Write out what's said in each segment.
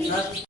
हैदराबाद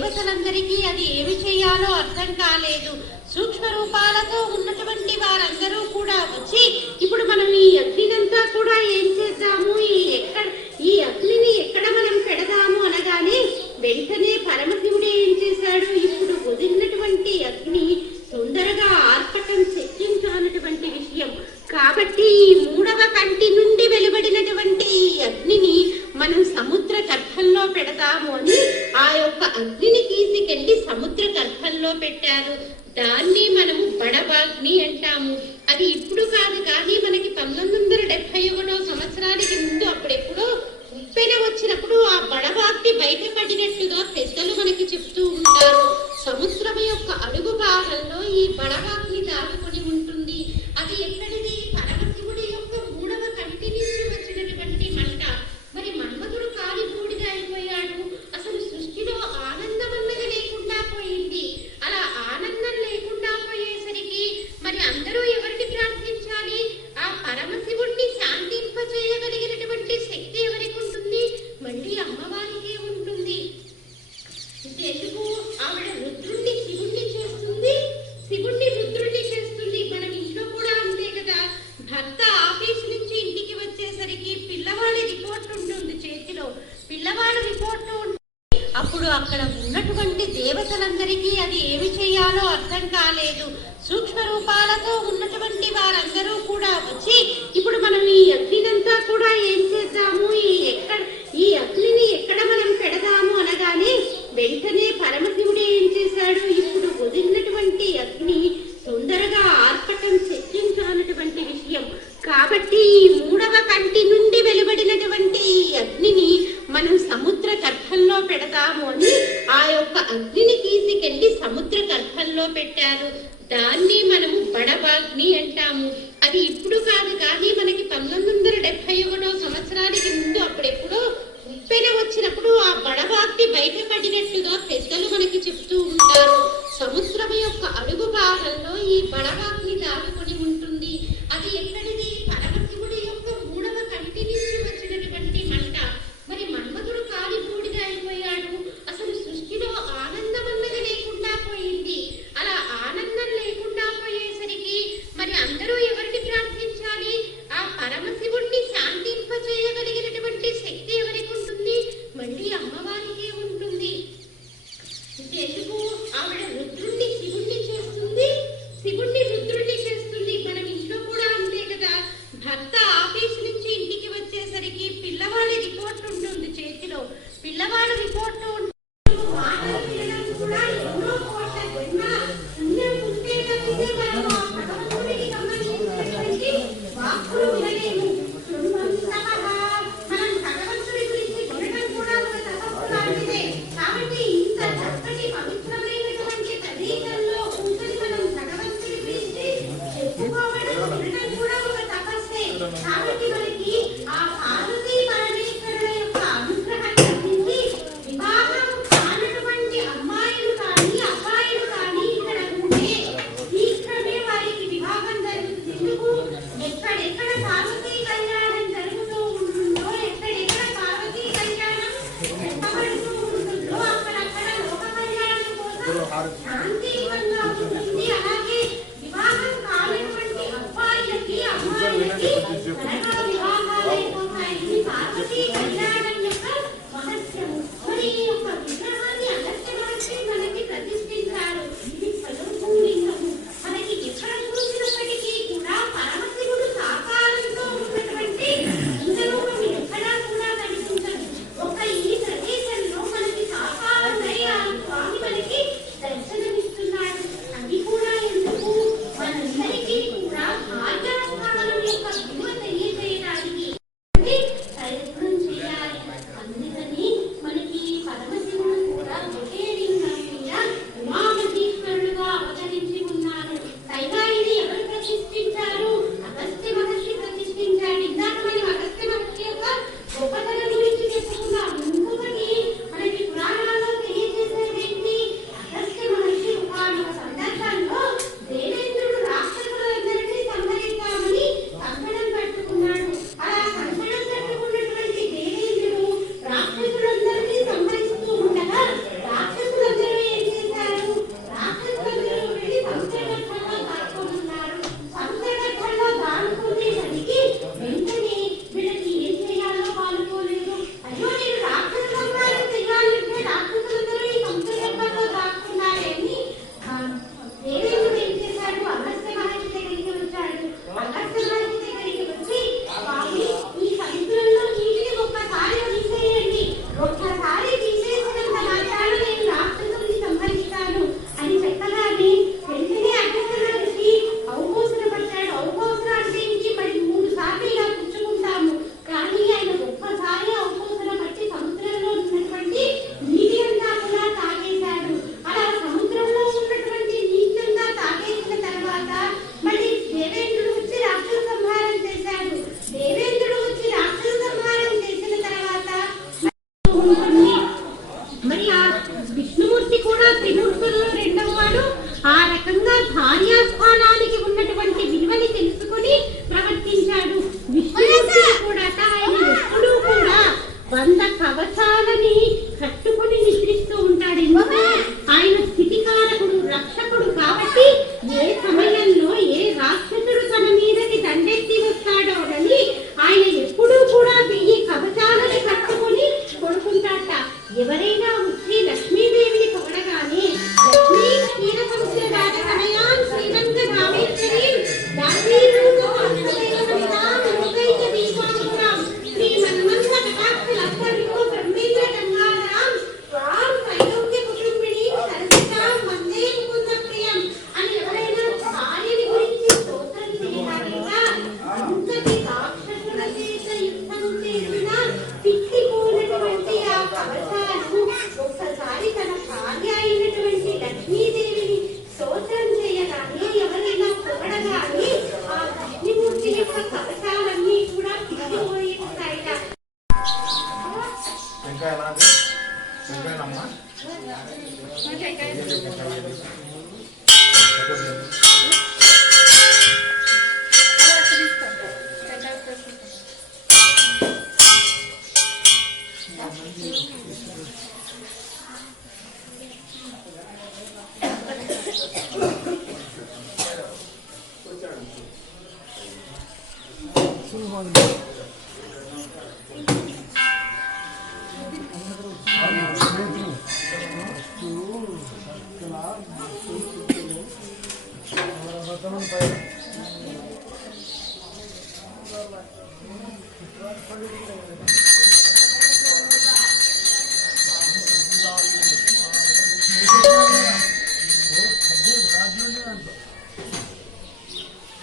దేవతలందరికీ అది ఏమి చేయాలో అర్థం కాలేదు. సూక్ష్మ రూపాలతో ఉన్నటువంటి వారందరూ కూడా వచ్చి ఇప్పుడు మనం ఈ అగ్నినంతా కూడా ఏం చేద్దాము? ఈ ఎక్కడ ఈ అగ్నిని ఎక్కడ మనం పెడదాము అనగానే వెంటనే పరమశివుడే ఏం చేశాడు? ఇప్పుడు వదిలినటువంటి అగ్ని తొందరగా ఆర్పటం శక్యం కానటువంటి విషయం. కాబట్టి ఈ మూడవ కంటి నుండి వెలువడినటువంటి ఈ అగ్నిని మనం సముద్ర గర్భంలో పెడతాము అని ఆ యొక్క అగ్ని తీసుకెళ్ళి సముద్ర గర్భంలో పెట్టారు. దాన్ని మనము బడబాగ్ని అంటాము. అది ఇప్పుడు కాదు కానీ మనకి పంతొమ్మిది వందల డెబ్బై ఒకటో సంవత్సరానికి ముందు అప్పుడెప్పుడో ఉప్పెన వచ్చినప్పుడు ఆ బడబాగ్ని బయటపడినట్టుగా పెద్దలు మనకి చెప్తూ ఉంటారు. సముద్రం యొక్క అడుగు భాగంలో ఈ బడబాగ్ని దాచుకొని ఉంటుంది చేయాలో అర్థం కాలేదు. సూక్ష్మ రూపాలతో ఉన్నటువంటి వారందరూ కూడా వచ్చి ఇప్పుడు మనం ఈ అగ్నినంతా కూడా ఏం చేద్దాము? ఈ ఎక్కడ ఈ అగ్నిని ఎక్కడ మనం పెడదాము అనగానే వెంటనే పరమశివుడు ఏం చేశాడు? ఇప్పుడు వదిలినటువంటి అగ్ని తొందరగా ఆర్పటం శక్యం విషయం. కాబట్టి ఈ మూడవ కంటి నుండి వెలువడినటువంటి ఈ అగ్నిని మనం సముద్ర గర్భంలో పెడతాము అని ఆ యొక్క అగ్నిని తీసుకెళ్ళి సముద్ర గర్భంలో పెట్టారు. దాన్ని మనము బడబాగ్ని అంటాము. అది ఇప్పుడు కాదు కానీ మనకి పంతొమ్మిది వందల డెబ్బై ఒకటో సంవత్సరానికి ముందు అప్పుడెప్పుడో ఉప్పెన వచ్చినప్పుడు ఆ బడబాగ్ని బయటపడినట్టుగా పెద్దలు మనకి చెప్తూ ఉంటారు. సముద్రం యొక్క అడుగు భాగంలో ఈ బడబాగ్ని దాచుకొని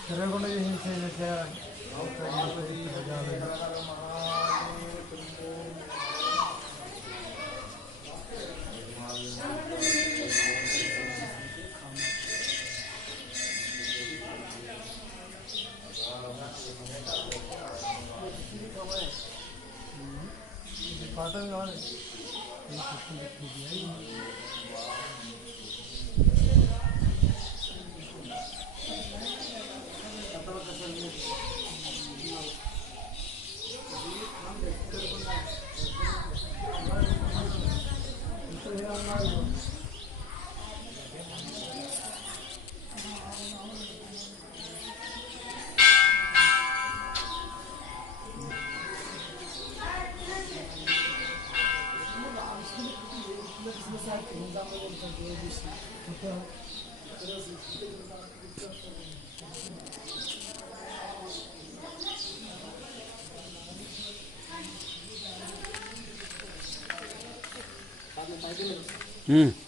తిరగకుండా చేసేది చేయాలి También 别的嗯。